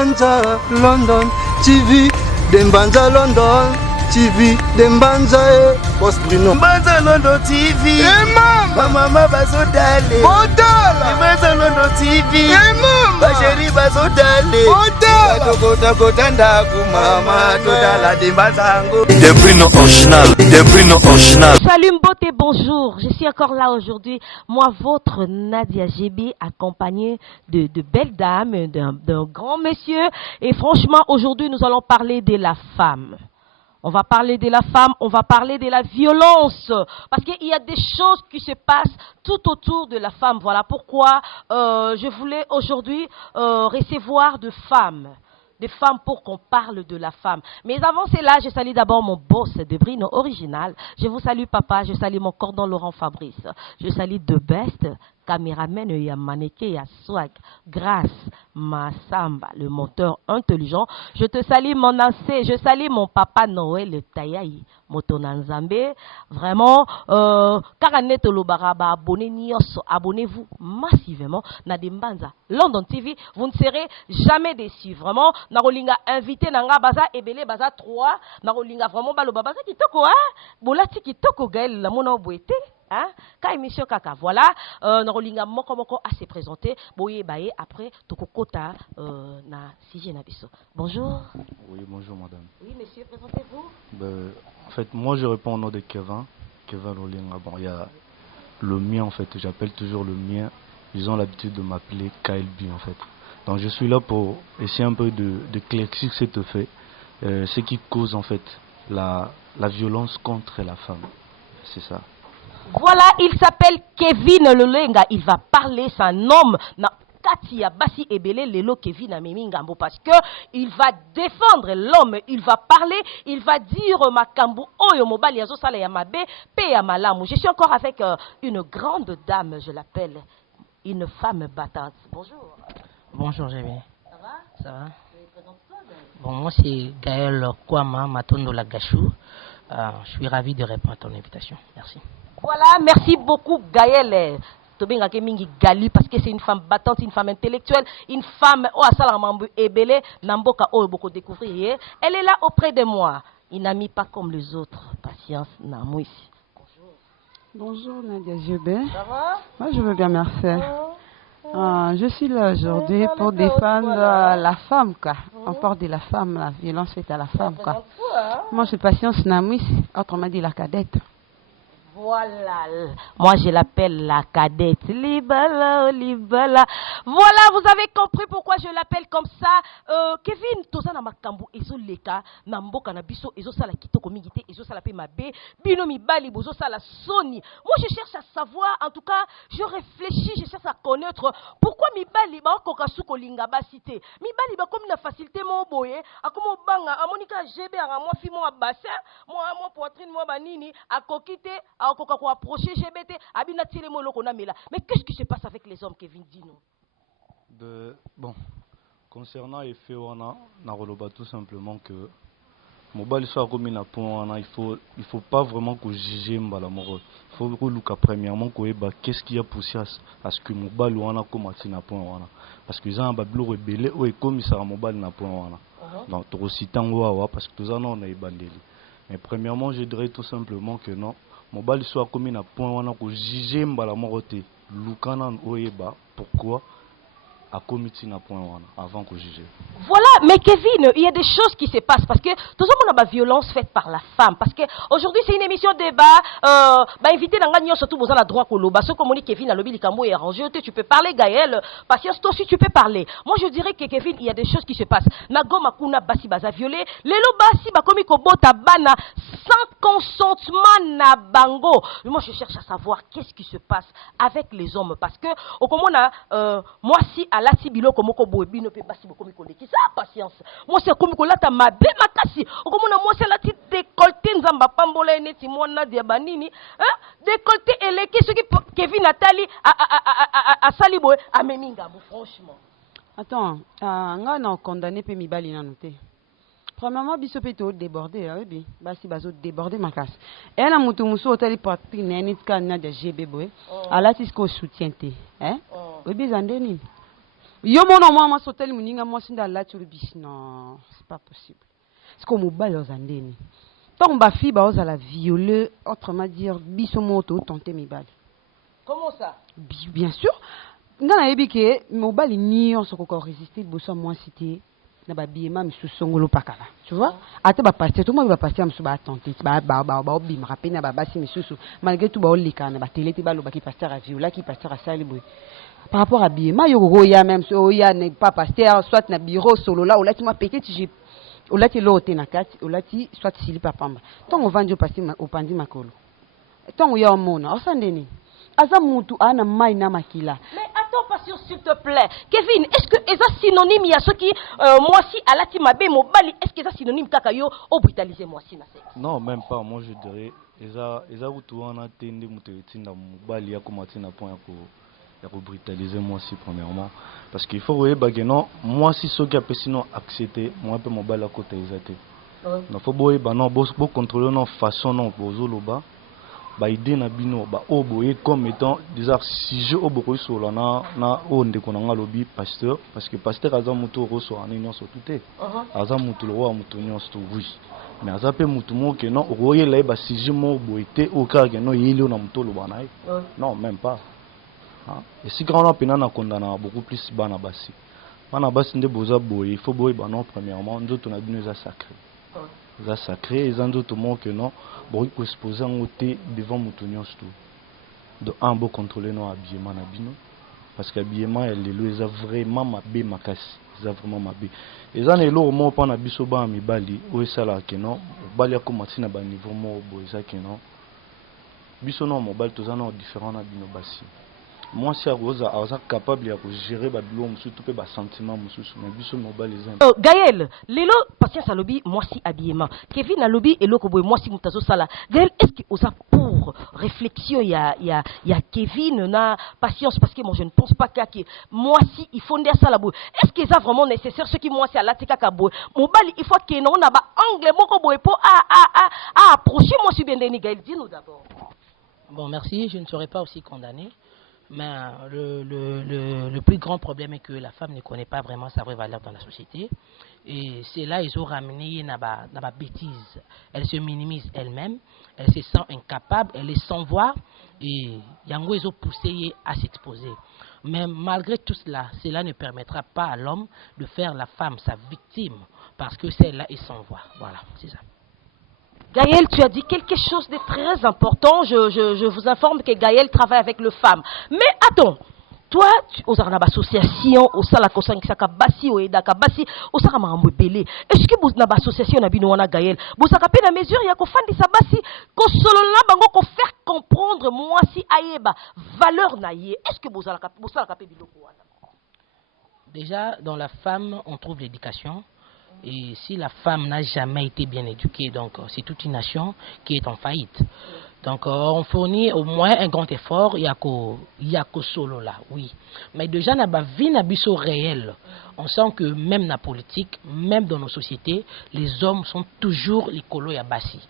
Dembanza London TV, Dembanza London TV, Dembanza Boss Bruno. Dembanza London TV. Mama bazodale. Bodala. Dembanza London TV. Bacheri bazodale. Bodala. Kota ndaku mama todala Dembanza ngo. Salut Mbote, bonjour. Je suis encore là aujourd'hui. Moi, votre Nadia GB, accompagnée de belles dames, d'un grand monsieur. Et franchement, aujourd'hui, nous allons parler de la femme. On va parler de la femme, on va parler de la violence. Parce qu'il y a des choses qui se passent tout autour de la femme. Voilà pourquoi je voulais aujourd'hui recevoir de femmes. Des femmes pour qu'on parle de la femme. Mais avant cela, je salue d'abord mon boss de Brino original. Je vous salue papa, je salue mon cordon Laurent Fabrice. Je salue The Best, caméraman, il y a Maneke, il y a Swag, Grâce, Massamba, le monteur intelligent. Je te salue mon ancé, je salue mon papa Noël, le Tayaï, Motonanzambe. Vraiment, Karanet Olobaraba, abonnez-vous massivement. Nadimbanza, London TV, vous ne serez jamais déçus. Vraiment, Narolinga invité Nanga Baza, Ebele Baza 3, Narolinga vraiment Baloba Baza Kitoko, hein? Bolati Kitoko Gaël, la mona boete. Hein? Ka émission kaka. Voilà, Narolinga Moko a se présenté. Boye baye après Tokokota na Sije Nabiso. Bonjour. Oui, bonjour madame. Oui, monsieur, présentez-vous. En fait, moi je réponds au nom de Kevin Rolinga. Bon, il y a le mien en fait, j'appelle toujours le mien. Ils ont l'habitude de m'appeler KLB en fait. Donc je suis là pour essayer un peu de clarifier ce fait, ce qui cause en fait la violence contre la femme. C'est ça. Voilà, il s'appelle Kevin Lolenga. Il va parler, c'est un homme. Katia Bassi Ebele Lelo Kevin Amemingambo parce que il va défendre l'homme, il va parler, il va dire Makambu Oyo Mobali Yazo Sala Yamabe Pe Yamalamu. Je suis encore avec une grande dame, je l'appelle une femme battante. Bonjour. Bonjour, j'ai bien. Ça va? Ça va. Présente-toi, Bon, moi c'est Gaël Kwama Matondo Lagachou. Je suis ravi de répondre à ton invitation. Merci. Voilà, merci beaucoup Gaël. Tobenga Kemingi Gali parce que c'est une femme battante, une femme intellectuelle, une femme oh asala mambu ebele namboka oh beaucoup découvrir. Elle est là auprès de moi. Il n'a mis pas comme les autres. Patience Namouis. Bonjour. Bonjour Nadia Jebé. Ça va? Moi je veux bien, merci. Je suis là aujourd'hui pour défendre la femme, quoi. On parle de la femme, la violence faite à la femme, quoi. Moi, je suis Patience Namouis, autrement dit la cadette. Voilà, moi je l'appelle la cadette. Libala, libala. Voilà, vous avez compris pourquoi je l'appelle comme ça. Kevin, toza na makambu ezo leka na mboka na biso ezo sala kitoko mingite ezo sala pe mabe bino mibali bozo sala soni. Moi je cherche à savoir, en tout cas, je réfléchis, je cherche à connaître pourquoi mibali ba koka suko linga ba cité. Mibali ba comme na facilité mo boye, akomo banga amonika GB anga moi fi mo bassin, moi poitrine moi banini akokite mais qu'est-ce qui se passe avec les hommes, Kevin? Dis-nous. Bon, concernant les faits, on a tout simplement que mobile soit comme il faut pas vraiment que juger Mbalamouro. Il faut que premièrement qu'est-ce qui a poussé à ce que mobile ou a commencé na point parce que ils ont un bablo rebelle ou comme ça mobile na point donc trop citant parce que tous on a ébandeli. Mais premièrement, je dirais tout simplement que non. Mobile soit comme un point où on a jugé Mbalamouro te Lukana Oyeba pourquoi à comité na point avant que juger. Voilà, mais Kevin, il y a des choses qui se passent parce que tout le monde a la violence faite par la femme. Parce que aujourd'hui c'est une émission de débat. Invité dans gagner surtout besoin la droit koloba. Ce comme on dit Kevin a lobby likambo est arrangé. Tu peux parler Gaël. Patience toi aussi tu peux parler. Moi je dirais que Kevin il y a des choses qui se passent. Nagoma kuna basi baza violé. Lelo basi ba komi ko bota bana sans consentement na bango. Moi je cherche à savoir qu'est-ce qui se passe avec les hommes parce que au comme on a moi si à la tibilo comme ko bino pe basi komi ko leki ça patience. Moi c'est comme ko lata mabe makasi. Au comme on a moi c'est la petite décolleté nzamba pambola neti mona dia banini hein décolleté eleki ce qui Kevin Nathalie a salibo a meminga franchement. Attends, nga na condamné pe mibali na noté. Premièrement, biso pe to débordé, oui, basi bazo débordé ma casse. Et na mutu muso hôtel parti neni ska na de GB boy. Ala tisko soutien té, hein? Oui bizandeni. Yo mon moi sotel muninga moi sinda la tu le bis non, c'est pas possible. C'est comme au bal aux andeni. Tant ba fille ba osa la violer, autrement dire biso moto tenter mes balles. Comment ça? Bien sûr. Ngana yebi ke mo bali ni on se ko résister boso moi cité na ba biema mi songolo pakala. Tu vois? Ate ba passer tout moi ba passer am so ba tenter ba bi me rappeler na ba basi mi susu malgré tout ba olika na ba télé te ba lo ba ki pasteur a viola ki pasteur a sali boy. Par rapport à biema yo roya même so ya n'est pas pasteur soit na bureau solo là ou là tu m'as pété tu j'ai ou là tu l'autre na kati ou là tu soit sili pamba. Tant on vend yo passer au pandi makolo. Tant ya mona osandeni. Aza mutu ana mai na makila. Mais attends, patience s'il te plaît. Kevin, est-ce que c'est synonyme il y a ceux qui moi si à la timabe mobali, est-ce que c'est synonyme kakayo au brutaliser moi si na sexe? Non, même pas. Moi je dirais eza utuana tende mutetinda mobali ya komatina point ya ko brutaliser moi si premièrement parce qu'il faut voir que non moi si ceux qui a sinon accepter moi peu mobali à côté ezate. Non faut boyer ba non bo contrôler non façon non bozoloba. Ba idée na bino ba oboye comme étant déjà sujet oboko solo na onde konanga lobi pasteur parce que pasteur aza mutu roso en union so tuté aza mutu lo wa mutu union so oui mais aza pe mutu mo que non roye la ba sujet mo boité au cas que non yeli na mutu lo bana non même pas et si quand on a pena na condamna beaucoup plus bana basi nde boza boye il faut boye ba non premièrement ndoto na bino za sacré ça sacré et en d'autres mots que non bon il faut se poser en côté devant moutonnion tout de un beau contrôler nos habillements na bino parce que habillement elle est vraiment mabé makasi ça vraiment mabé et ça n'est l'eau moi pas na biso ba mi bali ou ça là que non bali a commencé na ba niveau mo bo ça que non biso non mo bali tous en différent na bino basi moi si Rosa capable de gérer ba bilo musu tout pe ba sentiment musu mais biso mo bali les Gaël, lelo patience à lobby moi si habillement. Kevin à lobby et loko boy moi si mutazo sala. Gaël, est-ce que osa pour réflexion il y a Kevin na patience parce que moi je ne pense pas que moi si il faut ndé sala boy. Est-ce que ça vraiment nécessaire ce qui moi si à la tika ka boy. Mon bali il faut que non na ba angle moko boy pour approcher moi si bien Denis Gaël dis-nous d'abord. Bon, merci, je ne serai pas aussi condamné. Mais le plus grand problème est que la femme ne connaît pas vraiment sa vraie valeur dans la société. Et c'est là ils ont ramené la bêtise. Elle se minimise elle-même, elle se sent incapable, elle est sans voix. Et Yango ils ont poussé à s'exposer. Mais malgré tout cela, cela ne permettra pas à l'homme de faire la femme sa victime. Parce que celle-là est sans voix. Voilà, c'est ça. Gaël, tu as dit quelque chose de très important. Je vous informe que Gaël travaille avec le femme. Mais attends, toi, aux associations, au Salakosan, Basi, au Edaka Basi, au Saramambo Belé. Est-ce que vous avez association à Gaël? Vous avez la mesure, il y a qu'au fan de sa Basi, qu'au solo là, qu'on faire comprendre, moi, si Aïeba, valeur naïe. Est-ce que vous avez déjà, dans la femme, on trouve l'éducation. Et si la femme n'a jamais été bien éduquée, donc c'est toute une nation qui est en faillite. Donc on fournit au moins un grand effort, il y a qu'au solo là, oui. Mais déjà dans la vie nabiso réel, on sent que même dans la politique, même dans nos sociétés, les hommes sont toujours les colos yabassi.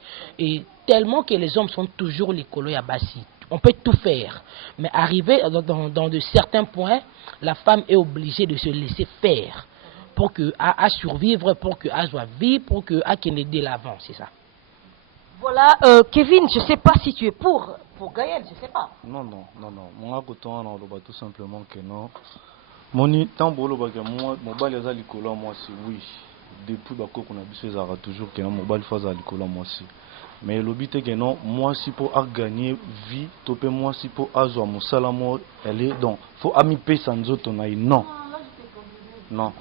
Et tellement que les hommes sont toujours les colos yabassi. On peut tout faire, mais arriver dans de certains points, la femme est obligée de se laisser faire. Pour que à survivre, pour que à soit vivre, pour que à qu'il aide l'avant, c'est ça. Voilà, Kevin, je ne sais pas si tu es pour Gaël, je ne sais pas. Non. Moi, on va tout simplement que non. Mon temps pour le bac, moi, mon bal est à l'école, moi c'est oui. Depuis qu'on a vu ces arts toujours que mon bal faisait à l'école, moi aussi. Mais le but est que non, moi si pour gagner vie, topé moi si pour avoir mon salaire, elle est donc faut ami payer sans autre non. Non.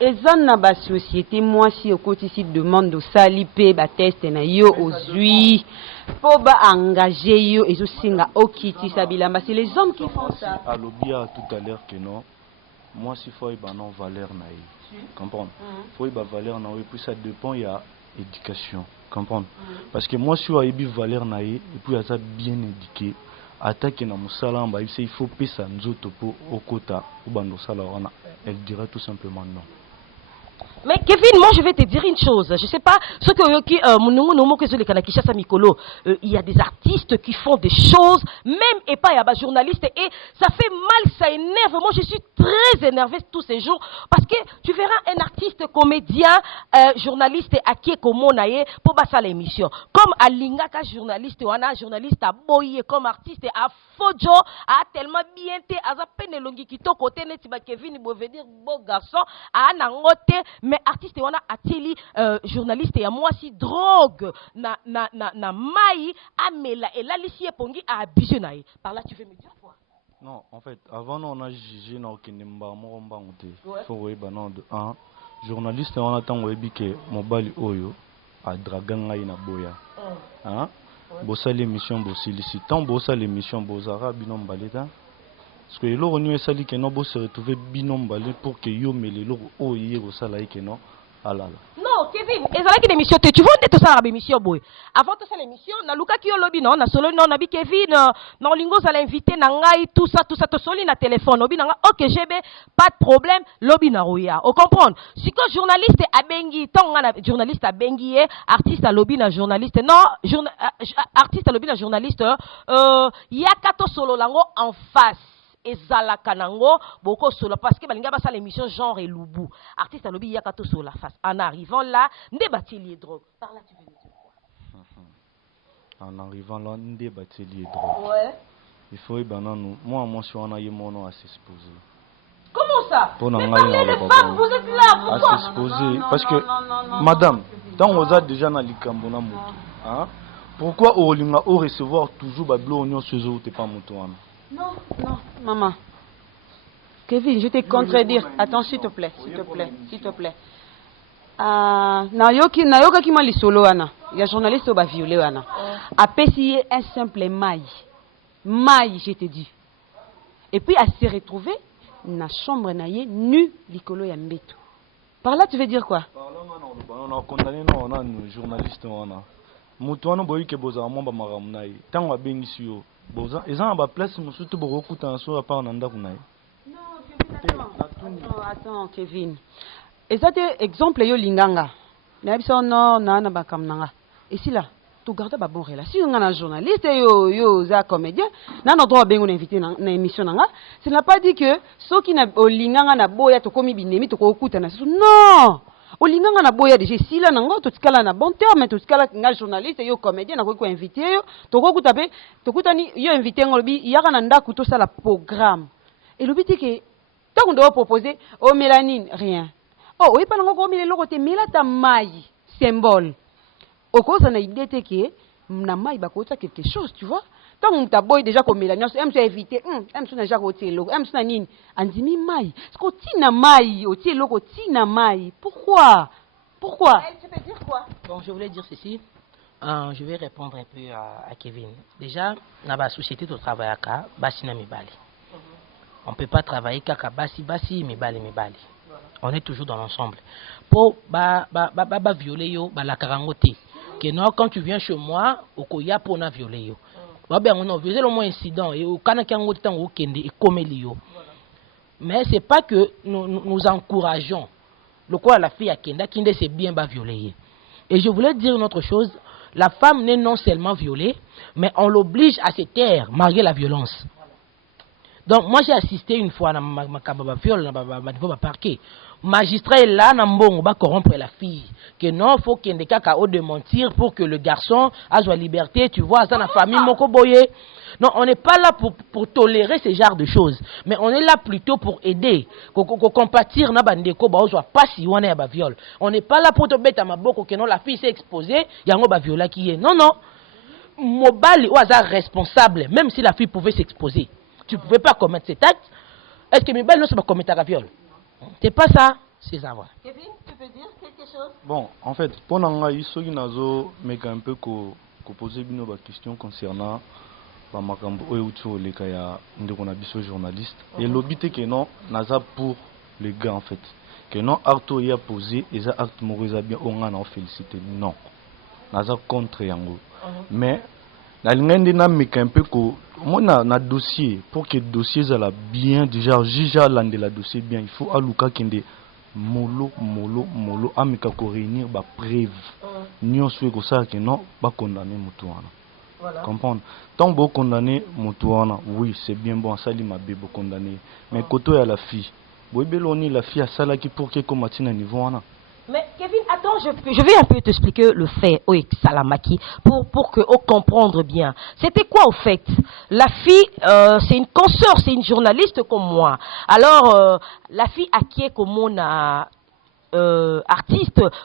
Et ça na ba société moi si au quotidien demande de saliper ba test na yo ozui pour ba engager yo et singa okiti sabilamba c'est les hommes qui font ça. À l'obia tout à l'heure que non. Moi si faut ba non valeur na yi. Comprendre. Faut ba valeur na et puis ça dépend il y a éducation. Comprendre. Parce que moi si on a eu valeur na yi et puis ça bien éduqué. Attaquer na musala mba il faut pesa nzoto po okota ubando sala wana elle dira tout simplement non. Mais Kevin, moi je vais te dire une chose. Je sais pas, ce que il y a des artistes qui font des choses, même et pas il y a des journalistes, et ça fait mal, ça énerve. Moi je suis très énervée tous ces jours parce que tu verras un artiste, comédien, journaliste à qui est pour passer l'émission. Comme à Lingaka journaliste, ou un journaliste à Boye comme artiste à Fojo, a tellement bien été, à peine longi qui côté net Kevin, il veut dire beau garçon, à Nangote, mais artiste wana ateli journaliste et à moi si drogue na mai amela et la licie pongi a abusé naï. Par là tu veux me dire quoi? Non, en fait, avant on a jugé na okinemba moromba ngote. Faut ouais banan de un journaliste on attend webi que mobile oyo a draganga ina boya. Hein? Bossa l'émission bossi tant bossa l'émission bozara binom baleta. Parce que l'on nous sali que non bo se retrouver binom balé pour que yo mele lo o yé sala que non alala. Non, Kevin, et ça qui l'émission tu vois on ça la émission boy. Avant tout ça l'émission na luka ki lobby non na solo non na bi Kevin non lingo ça l'invité na ngai tout ça to soli na téléphone lobby na OK GB pas de problème lobby na roya. On comprend. Si que journaliste a bengi tant na journaliste a bengi artiste a lobby na journaliste non artiste a lobby na journaliste ya kato solo lango en face. Ezala kanango boko solo parce que balinga basa l'émission genre et lubu artiste lobby yakato sur la face en arrivant là ndé batelier drogue par là tu veux me dire quoi en arrivant là ndé batelier drogue ouais il faut y banano moi je suis en aïe mono à s'exposer comment ça pour mais parlez de femmes vous êtes là pourquoi à s'exposer parce que madame tant on a déjà na likambo na moto hein pourquoi olinga o recevoir toujours bablo onyo sezo ou t'es pas moto hein. Non, maman. Kevin, je te contredire. Attends, s'il te plaît. Nayoka ki mali solo ana. Il y a journaliste qui va violer ana. Apesi un simple maille, je te dis. Et puis à se retrouver na chambre naie nu likolo ya mbeto. Par là tu veux dire quoi? On a condamné on a un journaliste on a. Mutuano boyi ke boza mamba maramunai. Tant wa bengisi yo. Boza ezan ba place musutu boko kuta so pa na ndaku naye. Non, attends Kevin. Ezate exemple yo linganga. Na biso no na bakam nanga. Et si là, tu gardes ba bon relation nga na journaliste yo za comédien, na no droit bengo invité na émission nanga. Ce n'a pas dit que ceux qui na linganga na boya to komi binemi to ko kuta na so. Non. Olinganga na boya déjà si là nango to tikala na bon terme to tikala nga journaliste yo comédien na ko invité yo to ko kutape to kutani yo invité ngolobi yaka na ndaku to ça la programme et le but est que tant qu'on doit proposer au mélanine rien oh oui pas nango ko mele loko te mela ta mai symbole au cause na idée te que na mai ba ko quelque chose tu vois tant on ta boy déjà comme mélanine aime se invité aime se na déjà ko tie loko aime se na nini andimi mai ko tina mai o tie loko tina mai pourquoi tu peux dire quoi? Bon, je voulais dire ceci. Je vais répondre un peu à Kevin. Déjà, dans la société de travail à Ka, basi na mibali. On ne peut pas travailler kaka basi mibali. On est toujours dans l'ensemble. Pour violer yo la karangote. Que non, quand tu viens chez moi, okoya pour na violer yo. On a visé le moins incident et au kanaki angote tango kende et komeli yo. Mais c'est pas que nous encourageons. Le quoi la fille à Kenda, Kinde c'est bien violer. Et je voulais dire une autre chose. La femme n'est non seulement violée, mais on l'oblige à se taire malgré la violence. Donc moi j'ai assisté une fois à ma viol dans ma parquet. Magistrat est là, on va corrompre la fille. Que non, faut qu'il y ait des cas de mentir pour que le garçon a sa liberté. Tu vois, ça la famille moko boye. Non, on n'est pas là pour tolérer ce genre de choses. Mais on est là plutôt pour aider. Compatir na bandeko ba ozwa pas si on est à viol. On n'est pas là pour te mettre à ma boko que non la fille s'est exposée, yango ba viola qui est. Non. Mobile ou hasard responsable même si la fille pouvait s'exposer. Tu pouvais pas commettre cet acte. Est-ce que Mobile ne se pas commettre un viol? C'est pas ça, c'est ça. Kevin, tu peux dire quelque chose? Bon, en fait, pendant que je suis un peu poser une question concernant les journalistes. Et l'objet que non, naza pour les gars en fait. Que non, Arto y a posé, et ça acte mauvais bien, on a félicité. Non. Naza contre yango. Mais, la ligne n'a un peu que moi na dossier pour que le dossier soit bien déjà juge la dossier bien il faut aluka kende molo amika ko réunir ba preuve nyonso ko ça que non ba condamner mutu wana. Voilà. Comprendre. Tant beau condamner mutu wana, oui, c'est bien bon ça li mabe bo condamner. Mais koto ya la fille. Boybeloni la fille a sala qui pour que combattre à niveau wana. Mais Kevin, attends, je vais un peu t'expliquer le fait, oui, Salamaki, pour que on comprendre bien. C'était quoi au fait? La fille, c'est une consoeur, c'est une journaliste comme moi. Alors, la fille a qui est comme mon artiste,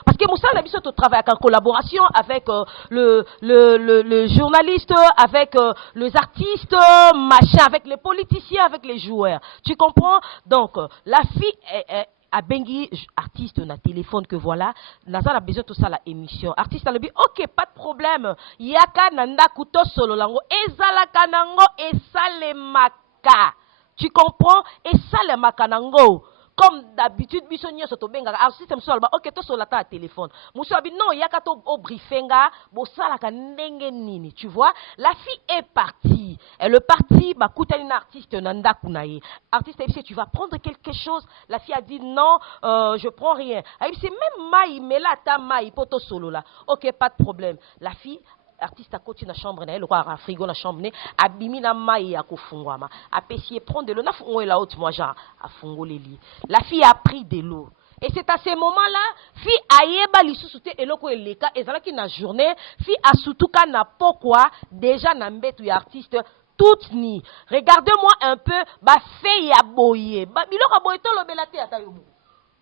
parce que Moussa Nabiso travaille en collaboration avec le journaliste, avec les artistes, machin, avec les politiciens, avec les joueurs. Tu comprends? Donc, la fille est a bengi artiste na téléphone que voilà naza na besoin tout ça la émission artiste a le dit ok pas de problème yaka nanda kuto solo lango ezalaka nango esalemaka tu comprends esalemaka nango comme d'habitude biso nyonso to benga artiste muso alba ok to solo ta téléphone muso abi non yaka to o briefinga bo salaka ndenge nini tu vois la fille est partie elle est partie ba kutani na artiste nanda kunaye artiste dit tu vas prendre quelque chose la fille a dit non je prends rien elle dit c'est même maï mais là ta maï poto solo là ok pas de problème la fille artiste à côté na chambre na elle quoi à frigo na chambre ne abimi na mai ya kufungwama apesier prendre de l'eau na fungo la haute moi genre à fungo les lits la fille a pris de l'eau et c'est à ce moment là fille ayeba lisusu te eloko eleka ezalaki na journée fille asutuka na pokwa déjà na mbetu ya artiste toute ni regardez-moi un peu ba fait ya boye ba biloko boye to lobela te ata yobo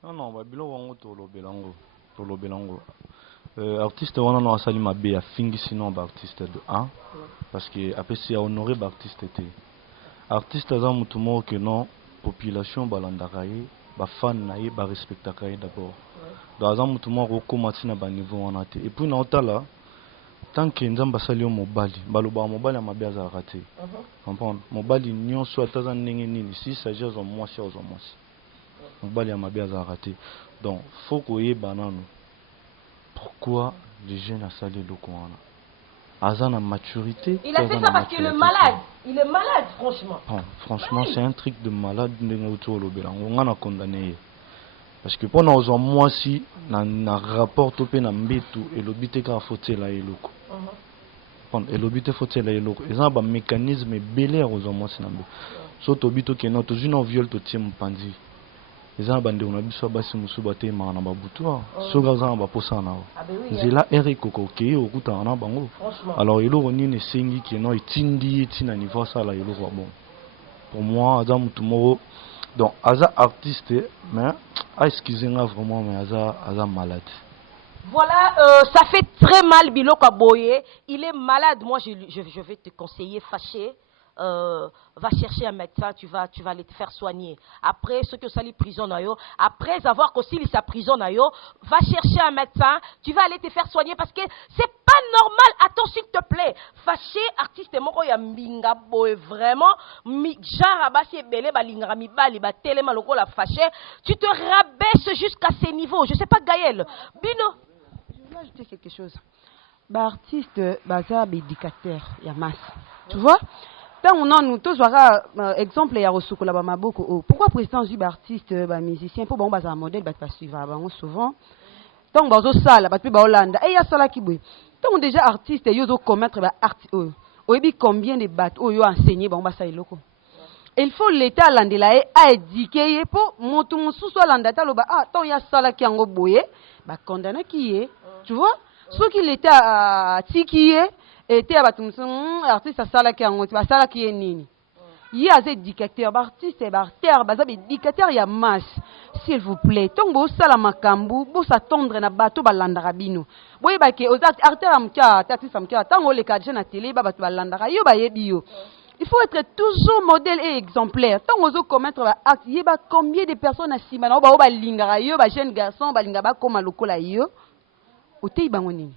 non ba biloko ngo to lobelango artiste wana no asali mabe ya fingi sinon ba artiste de 1 parce que après c'est honoré ba artiste te artiste za mutu mo que non population balandaka ye ba fan na ye ba respectaka ye d'abord donc za mutu mo ko komati na ba niveau wana te et puis na otala tant que nzamba sali yo mobali baloba mobali mabe za raté comprendre mobali nyonso ataza ndenge nini si s'agit de moi cher aux moi mobali mabe za raté donc faut ko ye banano. Pourquoi les jeunes a salé le Coran? Azana maturité. Il a fait ça parce qu'il est malade. Il est malade, franchement. Bon, franchement, oui. C'est un truc de malade. On a condamné. Parce que pendant un mois, si, on a rapport topé na mbetu et l'obité qu'a fauté la eloko. Et l'obité fauté la eloko. Ils ont un mécanisme belé aux hommes si na mbetu. Sauf obito qui est notre une viol to tiem pandi. Les gens bandé on a biso basi musu baté ma na babutua soga za ba posa na zela eriko ko ke o kuta na bango alors il ro ni ne sengi ki no itindi tina niveau ça là il ro bon pour moi adam tomorrow donc aza artiste mais excusez-moi vraiment mais aza malade. Voilà, ça fait très mal Biloko Boye, il est malade. Moi je vais te conseiller fâché. Va chercher un médecin, tu vas aller te faire soigner. Après, ceux qui sont allés prison, après avoir aussi sa prison, va chercher un médecin, tu vas aller te faire soigner parce que c'est pas normal. Attends, s'il te plaît. Fâché, artiste, moko ya mbinga boy, vraiment, genre abasi belé, balinga mi bali, ba telema loko la fâché, tu te rabaisses jusqu'à ces niveaux. Je sais pas, Gaël. Bino. Je veux ajouter quelque chose. Bah, artiste, bah, ça, éducateur, il y a masse. Tu vois? Tant on a nous tous voilà exemple il y a Rosukola ba maboko pourquoi président du artiste ba musicien pour bon ba un modèle ba pas suivre ba souvent tant ba zo sala ba ba Hollande et ya sala ki boy tant déjà artiste yo zo commettre ba art oyebi combien de bateaux yo enseigner ba ça eloko il faut l'état landela e a éduquer pour moto mususu landata lo ba ah tant ya sala ki yango boye ba condamner qui est tu vois ce qui l'état tiki et tu as artiste sala qui ango ba sala qui nini il y a des dictateurs artistes et artères ba des dictateurs ya masse s'il vous plaît tant bo sala makambu bo s'attendre na bateau ba landara bino boye ba ke aux artères amka artiste amka tant le cadre na télé ba bateau ba landara yo ba yebi yo. Il faut être toujours modèle et exemplaire. Tant qu'on commettre acte, il y a combien de personnes à Simana, ba lingara yo, ba jeune garçon, ba lingaba comme à lokola yo, au tei bangoni.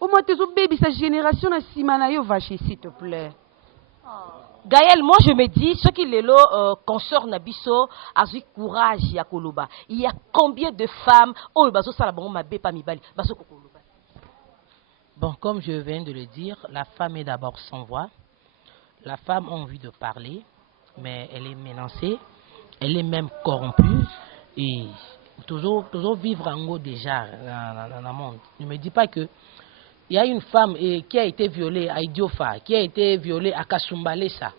Au moins, tes baby, sa génération à Simana yo, vache, s'il te plaît. Gaël, moi je me dis, ce qui est là, consort Nabiso, a eu courage ya koloba. Il y a combien de femmes, oh, bazo salabon ma bé pas mi bali, bazo kokoloba. Bon, comme je viens de le dire, la femme est d'abord sans voix. La femme a envie de parler, mais elle est menacée, elle est même corrompue. Et toujours vivre en haut déjà dans le monde. Ne me dis pas que il y a une femme qui a été violée à Idiofa, qui a été violée à Kasumbalesa.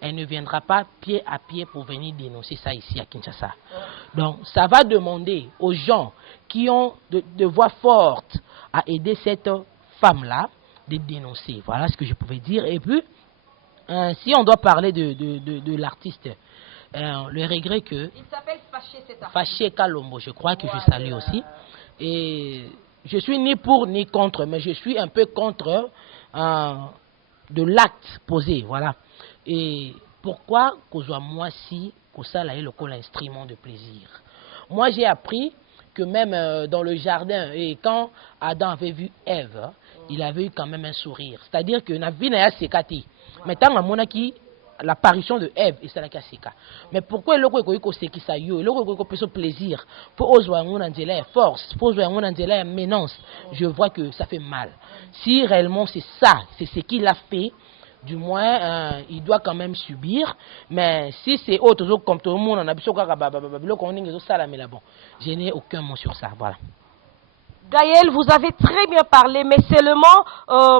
Elle ne viendra pas pied à pied pour venir dénoncer ça ici à Kinshasa. Donc, ça va demander aux gens qui ont de voix fortes à aider cette femme-là de dénoncer. Voilà ce que je pouvais dire. Et puis, si on doit parler de l'artiste, le regret que... Il s'appelle Fâché, cet artiste. Fâché Kalombo, je crois que je salue aussi. Et je suis ni pour ni contre, mais je suis un peu contre de l'acte posé, voilà. Et pourquoi qu'on soit moi si que ça là est le instrument de plaisir. Moi j'ai appris que même dans le jardin, et quand Adam avait vu Ève, il avait eu quand même un sourire. C'est-à-dire que na vie na sekati. Maintenant à mon qui l'apparition de Ève et ça la kaseka. Mais pourquoi le ko seki ça yo, le ko peut plaisir pour oser on andela force, pour oser on andela menace. Je vois que ça fait mal. Si réellement c'est ça, c'est ce qu'il a fait, du moins il doit quand même subir. Mais si c'est autre chose comme tout le monde on a biso kaka bon, je n'ai aucun mot sur ça, voilà. Gaël, vous avez très bien parlé, mais seulement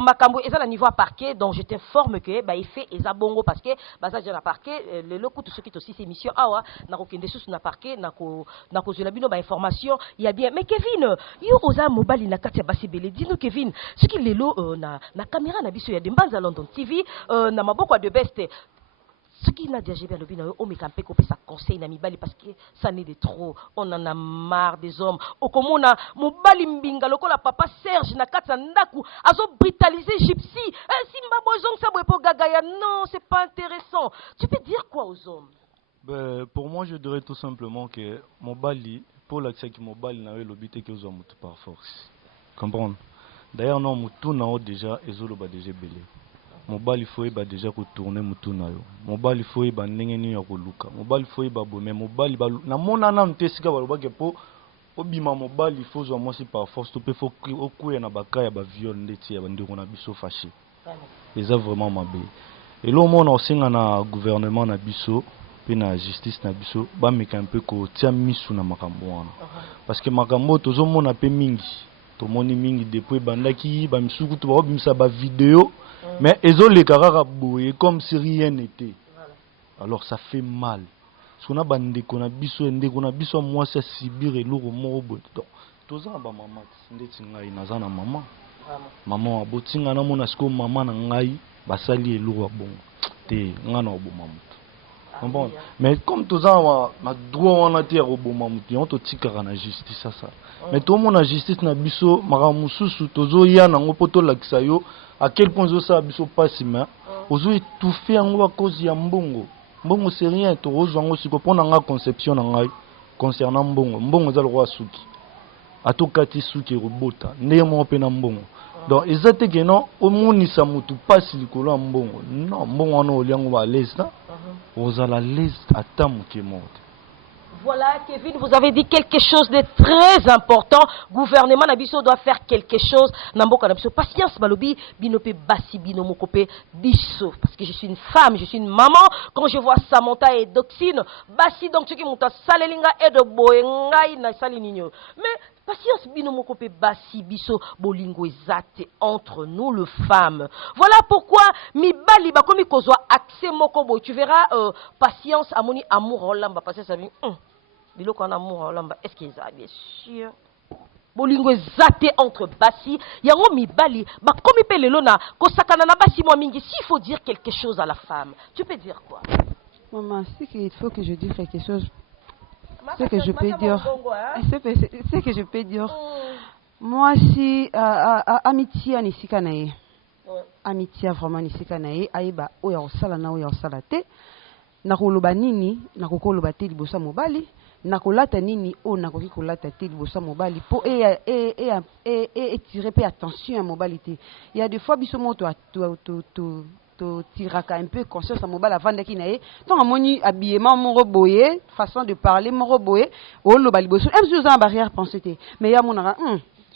Makambo est à niveau à parquet, donc je t'informe que il fait Ezabongo parce que ça j'ai parquet le loco tout ce qui est aussi ces missions awa na kokende sous na parquet na ko zelabino information il y a bien mais Kevin yo oza mobile na katia basibele dis-nous Kevin ce qui lelo na caméra na biso ya Dembanza London TV na maboko de best. Ce qui n'a déjà bien le bien, on met un peu sa conseil na mibali parce que ça n'est de trop. On en a marre des hommes. Au commun, mon bali mbinga loko la papa Serge na katsa ndaku azo brutaliser gypsy. Simba bozong sa pour gagaya. Non, c'est pas intéressant. Tu peux dire quoi aux hommes? Ben, pour moi, je dirais tout simplement que mon bali, pour l'accès que mon bali n'a eu l'obité que aux hommes par force. Comprendre? D'ailleurs, non, moutou n'a déjà ezolo ba déjà belé. Mobali faut déjà retourner mutuna yo. Mobali faut ndengeni ya koluka. Mobali faut bomé mobali na mona na ntesika baloba ke po obima mobali faut zo moi si par force to pe faut okuya na bakaya ba viol ndeti ya bandeko na biso fâché. Eza vraiment mabe. Et là on osinga na gouvernement na biso pe na justice na biso ba meka un peu ko tia misu na makambo wana. Parce que makambo tozo mona pe mingi. To moni mingi depuis bandaki ba misuku to ba bimisa ba vidéo. Mais ils ont les caractères boués comme si rien n'était. Alors ça fait mal. Ce qu'on a bandé, qu'on a biso, moi c'est Sibir et l'eau au morobo. Donc, tous les maman, c'est na maman. Maman a botti na mon asko maman na ngai, basali et l'eau bon. Te ngana obo maman. Mais comme tous na droit on a été au bon maman, on te tika na justice ça. Mais tout le monde a justice na biso, maramususu tozo ya na ngopoto lakisa yo. À quel point ça biso passe mais ozo étouffé en à cause ya mbongo. Mbongo c'est rien, to ozo ngo siko pona nga conception na ngai concernant mbongo. Mbongo za le roi suki. Atokati suki robota, ne mo pe na mbongo. Donc ezate que non au monisa mutu passe likolo mbongo. Non, mbongo no oliango ba lesta. Oza la leste atamu ke monte. Voilà, Kevin, vous avez dit quelque chose de très important. Gouvernement Nabiso doit faire quelque chose. Namboka Nabiso, patience, Balobi, Binope Bassi, Binomokope, Bisso. Parce que je suis une femme, je suis une maman. Quand je vois Samantha et Doxine, Bassi, donc tu qui monta Salelinga et de Boengai, na Salinino. Mais patience, Binomokope Bassi, Bisso, Bolingo Zate, entre nous, les femmes. Voilà pourquoi, mi bali, bakomi kozwa accès mokobo. Tu verras, patience, amoni, amour, lamba, parce que ça vient. Biloko en amour, est-ce qu'ils ont bien sûr? Bolingo zate entre Bassi, yango mibali, ba komi pe lelo na kosakana na Bassi moi mingi. S'il faut dire quelque chose à la femme, tu peux dire quoi? Maman, c'est qu'il faut que je dise quelque chose. C'est que je peux dire. C'est que je peux dire. Moi, si amitié nisika nae. Amitié vraiment nisika nae, aiba oya osala na oya osala te. Nakoloba nini, nakokoloba te libosa mobali. Nakolata nini o nakoki kolata te libosa mobali po et tirer peu attention à mobilité. Il y a des fois biso moto to tiraka un peu conscience à mobile avant d'aki nae. Donc amoni habillement mon reboyé, façon de parler mon reboyé, o lo baliboso. Même si en barrière pensée te. Mais ya monara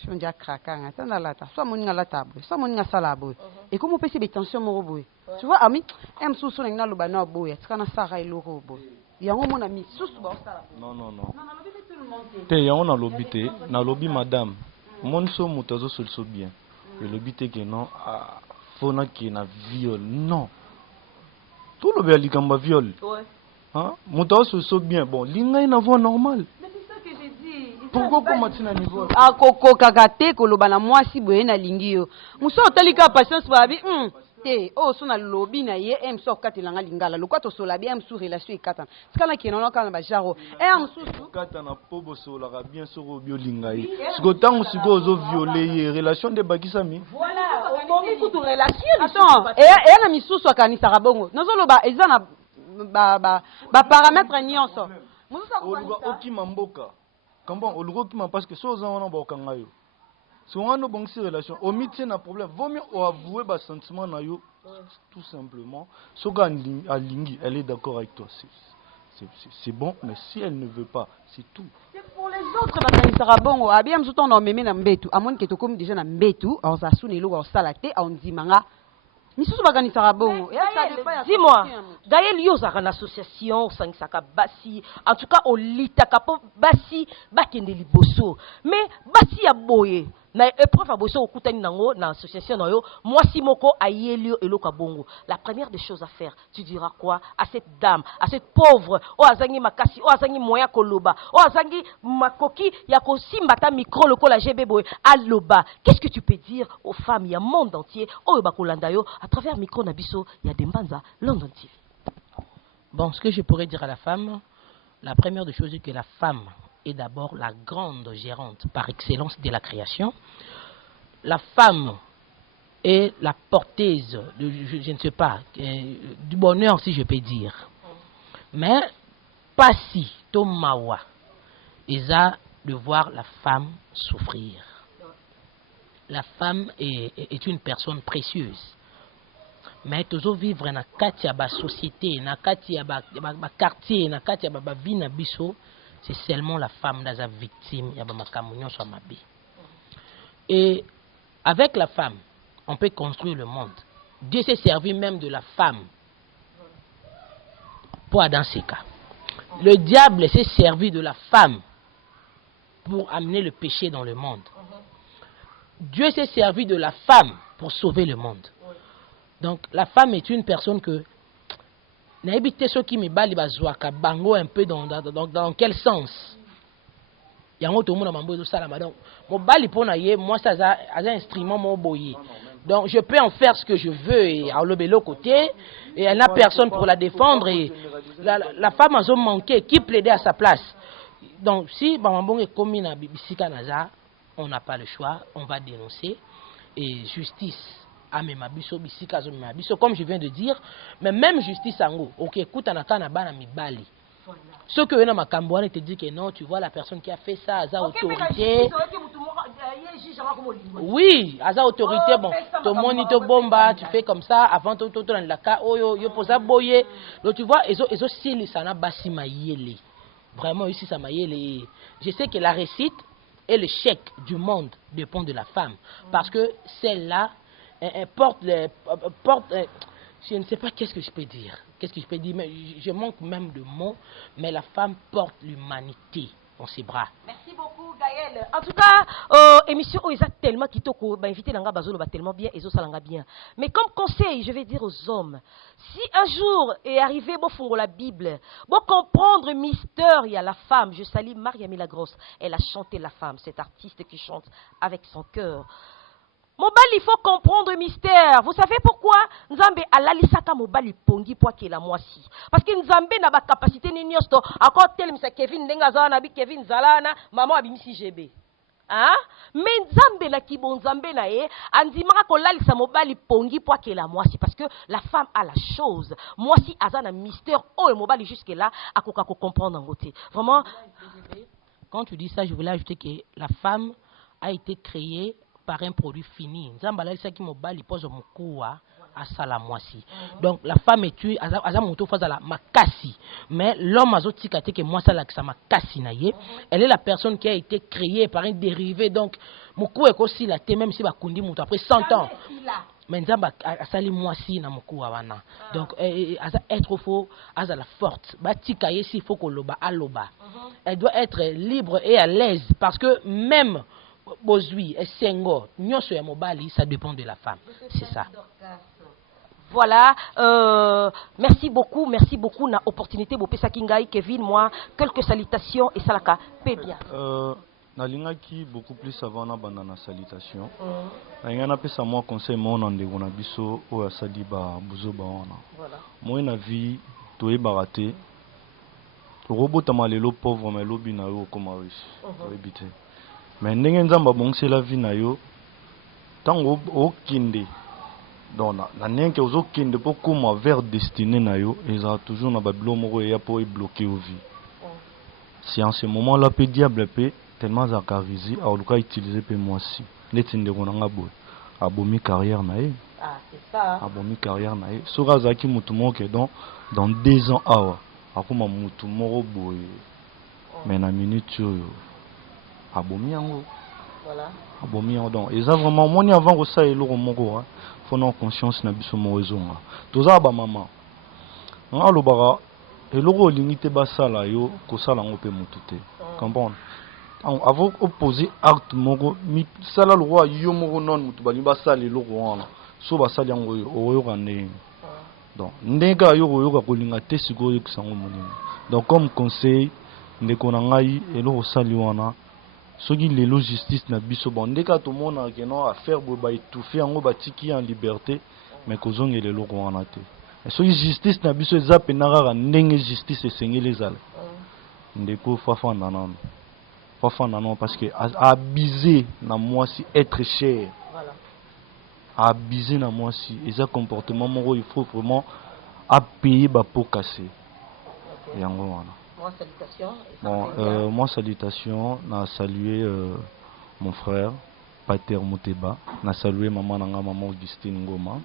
je on dia krakanga tana lata. Soit moni ngala table, soit moni ngasala boy. Et comment peut se tension mon reboyé. Tu vois ami, même sous son ngalo bana boy, tsana sara ilo boy. yango mona misusu ba osala Non, non, non. non non non tout le monde Te yango na lobi te, na lobi madame. Mon so mutazo so bien. Et lobi te que non, fona qui na viol. Non. Tout le bien likamba viol. Ouais. Hein? Mutazo so bien. Bon, linga ina voix normal. Mais c'est ça que j'ai dit. Pourquoi comment tu na niveau? akokokaka te koloba na mwasi boye nalingi yo mosu otalika patience babi te oyo so na lobi na ye mosu akokatelanga lingala lokwa tosola bi mosu relation ekatana tikala kenana kaka na bajaro mosusu Kata na po bosolaka bien soko bio linga ye. Siko tango siko ozo violer ye relation de bakisami. Voilà, okomi kutu relation. attends eya na misusu akanisaka bongo nazoloba eza na baparametre nyonso mosusu Oluga okima mboka. Kambon oluga okima parce que so ozana ba okanga yo. Si on a nos bonnes relations, au milieu d'un problème, vaut mieux avouer bas sentiment na yo tout simplement. Soga alingi, elle est d'accord avec toi. C'est bon, mais si elle ne veut pas, c'est tout. c'est pour les autres bakanisaka bongo abia mosusu ntango na omeme na mbetu amoni ke tokomi déjà na mbetu aosasuna eloko aosala te aondimanga misusu bakanisaka bongo Dis-moi, Gaël Yozara une association, Sangsaka Bassi, en tout cas au Litaka Bassi, Bakende Liboso. Mais Bassi a boye, na épreuve à bosso au Koutani Nango, dans l'association Noyo, moi Simoko a Yelio et Lokabongo. La première des choses à faire, tu diras quoi à cette dame, à cette pauvre, oh Azangi Makasi, oh Azangi Moya Koloba, oh Azangi Makoki, Yako Simbata Mikro, le Kola Gebeboy, Aloba. Qu'est-ce que tu peux dire aux femmes, il y a un monde entier, oh Bakolandayo, à travers Micro Nabiso, il y a des Mbanza, London TV. Bon, ce que je pourrais dire à la femme, la première des choses c'est que la femme est d'abord la grande gérante par excellence de la création. La femme est la porteuse, je ne sais pas, du bonheur si je peux dire. Mais pas si, Tomawa, ils a de voir la femme souffrir. La femme est une personne précieuse. Mais toujours vivre dans la société, dans le quartier, dans la vie, dans biso, c'est seulement la femme dans la victime. Et avec la femme, on peut construire le monde. Dieu s'est servi même de la femme pour dans ces cas. Le diable s'est servi de la femme pour amener le péché dans le monde. Dieu s'est servi de la femme pour sauver le monde. Donc la femme est une personne que n'habite ceux qui me bali bazouaka bango un peu dans quel sens? Il y a un autre monde à mambo ça là madame. Mon bali pour naie moi ça a un instrument mon boyer. Donc je peux en faire ce que je veux et à l'autre côté et elle n'a personne pour la défendre et la femme a manqué qui plaidait à sa place. Donc si mambo est commis na bisika naza, on n'a pas le choix, on va dénoncer et justice. Comme je viens de dire, mais même justice ango, ok, écoute, on a quand bana mibali. Ce que na makambouane te dit que non, tu vois la personne qui a fait ça, a autorité. Oui, a autorité, bon, ton monito bomba, tu fais comme ça, avant tout dans la cas, oh yo posa boye. Donc tu vois, ils ont si ça n'a basi maïele. Vraiment ici ça maïele. Je sais que la réussite et le chèque du monde dépend de la femme, parce que celle-là porte, je ne sais pas qu'est-ce que je peux dire. Qu'est-ce que je peux dire, mais je manque même de mots, mais la femme porte l'humanité dans ses bras. Merci beaucoup Gaël. En tout cas, émission Oisa tellement kitoko, invité Langa Bazolo va tellement bien, Ezo Salanga bien. Mais comme conseil, je vais dire aux hommes, si un jour est arrivé, bon fongo la Bible, bon comprendre mystère, il y a la femme. Je salue Maria Milagros, elle a chanté la femme, cette artiste qui chante avec son cœur. Mobali, il faut comprendre le mystère. Vous savez pourquoi Nzambe alalisaka mobali pongi pour qu'il la moisi. Parce que Nzambe n'a pas capacité ni nyosto. Encore tel monsieur Kevin Dengazana bi Kevin Zalana, maman abimisi GB. Hein? Mais Nzambe na kibo Nzambe na ye, andimaka ko lalisa mobali pongi pour qu'il la moisi parce que la femme a la chose. Moisi azana mystère oh mobali jusque là akoka ko comprendre en côté. Vraiment quand tu dis ça, je voulais ajouter que la femme a été créée par un produit fini. Donc la femme est tuée, mais l'homme elle est la personne qui a été créée par un dérivé. Donc après 100 ans. mais nzamba asali mwasi na mokuwa wana donc être faux aza la forte batika yesi faut que loba aloba elle doit être libre et à l'aise parce que même bozui esengo nyonso ya mobali ça dépend de la femme c'est ça. Voilà, merci beaucoup na opportunité bopesa kingai Kevin moi quelques salutations et salaka pe bien. Nalingaki beaucoup plus avant na banana salutation. Nalingana pesa moi conseil mon ndeko na biso o asali ba buzoba wana. Voilà. Moi na vie toye baraté. Robota malelo pauvre mais lobi na yo comme riche. Ebité. Mais ndenge nzamba bongse la vie na yo tango okinde. Donc la nenge ozokinde pour comme vers destiné na yo et ça toujours na babilo moko ya pour bloquer au vie. Si en ce moment là pe diable pe tellement zakarizi a luka utiliser pe moi si netinde konanga boy abomi carrière na ye. Ah c'est ça. Abomi carrière na ye. Sora zaki mutu moko donc dans 2 ans awa akoma mutu moko boy. Mais na minute yo abomi yango. Voilà. Abomi yango donc et ça vraiment moni avant que ça eloko moko hein. Faut non conscience na biso moezonga. Toza ba mama. Ngalo bara eloko limité basala yo ko sala ngo pe mutute. Comprendre? Avant opposer acte moko mi sala le roi yo moko non mutu bali basala eloko wana. So basala yango oyo kande. Donc ndeka yo ko kolinga te siko yokisango monene. Donc comme conseil ndeko na ngai eloko sali wana soki lelo justice na biso bon ndeka to mona ke non affaire bo ba étouffer yango batiki en liberté mais kozonge lelo ko wana te soki justice na biso eza penaka ndenge justice esengeli ezala ndeko fafa nanano parce que abuser na mwasi être cher voilà abuser na mwasi eza comportement moko il faut vraiment à payer ba pot cassé yango wana. Moi salutation, na salué mon frère Pater Moteba, na salué maman nanga maman Augustine Ngoma.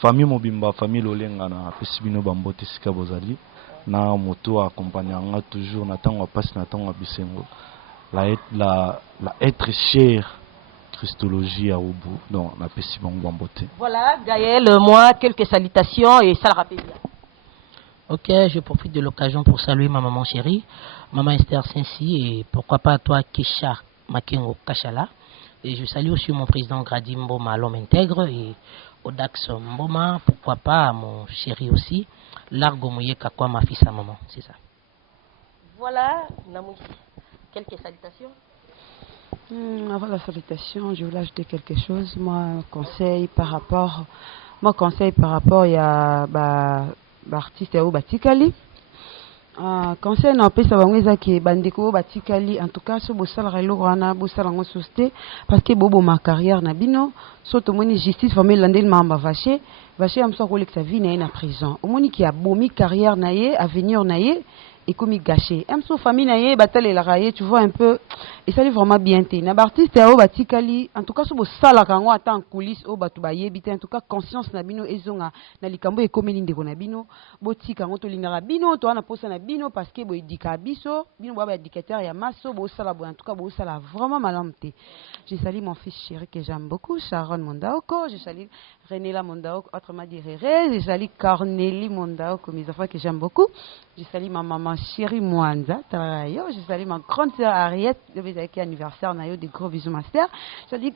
Famille Mobimba, famille Lolenga na pesibino bambote sika bozali. Na moto accompagnant toujours na tango passe na tango bisengo. La être cher Christologie à Obu. Donc na pesibino bambote. Voilà Gaël, moi quelques salutations et ça le rappelle bien. Ok, je profite de l'occasion pour saluer ma maman chérie, maman Esther Sensi, et pourquoi pas toi Kesha Makengo Kachala. Et je salue aussi mon président Grady Mboma, l'homme intègre, et Odax Mboma, pourquoi pas mon chéri aussi, Largo Mouye Kakwa, ma fille, sa maman, c'est ça. Voilà, Namou, quelques salutations. Avant la salutation, je voulais ajouter quelque chose. Moi, conseil par rapport, il y a artiste ya batikali conseil na pesa bango ezaki bandeko batikali en tout cas so bosala eloko wana bosala ngo société parce que bobo ma carrière na bino so tomoni justice famille landel mamba vaché amso ko leksa vie na prison omoni ki abomi carrière na ye avenir na ye et comme gâché amso famille na ye batale la raye tu vois un peu et ça lui vraiment bien té na artiste ya batikali en tout cas so bosala kango ata en coulisses o batu bayebite en tout cas conscience na bino ezonga na likambo e komeli ndeko na bino botika ngo to lingaka bino to wana posa na bino parce que bo edika biso bino bo ba éducateur ya maso bo sala bo en tout cas bo sala vraiment malamté. Je salue mon fils chéri que j'aime beaucoup Sharon Mondaoko, je salue Renela Mondaoko autrement dit Réré, je salue Cornélie Mondaoko mes enfants que j'aime beaucoup, je salue ma maman chérie Mwanza Tarayo, je salue ma grande sœur Ariette qui anniversaire na yo de gros bisous master, je salue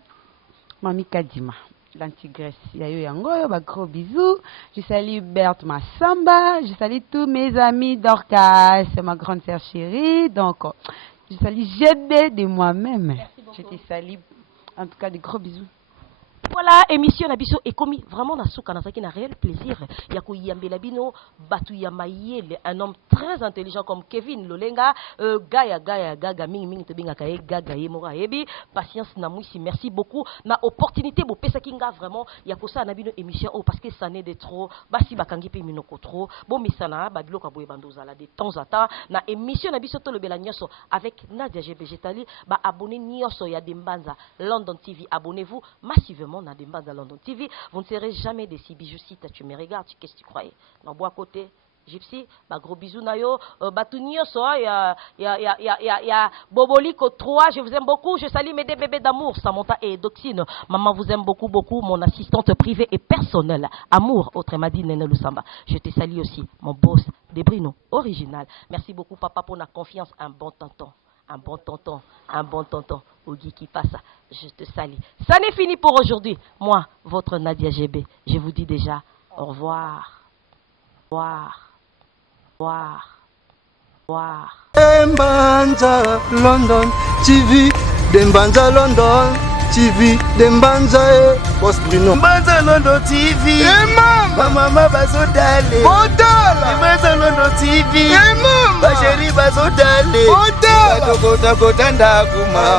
Mami Kadima l'antigresse yayo yango ba gros bisous, je salue Berthe Massamba, je salue tous mes amis Dorcas, c'est ma grande sœur chérie, donc je salue GB de moi-même. Je te salue. En tout cas, des gros bisous. Voilà, émission Nabiso et commis vraiment na souka na un réel plaisir. Yako Yambela Bino, Batu Yamayele, un homme très intelligent comme Kevin Lolenga, Gaga, Ming Tebinga Kaye, Gaga Yemora Ebi, patience Namouisi, merci beaucoup. Na opportunité, bo pesa kinga vraiment, Yako sa Nabino émission, oh, parce que ça n'est de trop, Basi Bakangi pe Minoko trop, bon Misana, Babilo Kaboye Bandozala, de temps à temps, na émission Nabiso Tolo Belanyoso, avec Nadia GB Jetali, ba abonnez Nyoso Yadembanza, London TV, abonnez-vous massivement. On a des bases à London TV, vous ne serez jamais déçus. Je cite, tu me regardes, qu'est-ce que tu croyais? Dans bois côté, Gypsy, bah gros bisous nayo, Batunio soa, il y a Boboliko 3, je vous aime beaucoup, je salue mes deux bébés d'amour, Samantha et Doxine, maman vous aime beaucoup, beaucoup, mon assistante privée et personnelle, amour, autrement dit Nene Lusamba, je te salue aussi, mon boss, Debrino, original, merci beaucoup papa pour la confiance, un bon tonton, Ogi qui passe, je te salue, ça n'est fini pour aujourd'hui, moi, votre Nadia GB, je vous dis déjà, au revoir, au revoir. Dembanza London TV, Dembanza London TV, Dembanza Boss Bruno. Dembanza London TV. Mama bazodale. Dembanza London TV. Ma chérie bazodale. Kota kota ndakuma.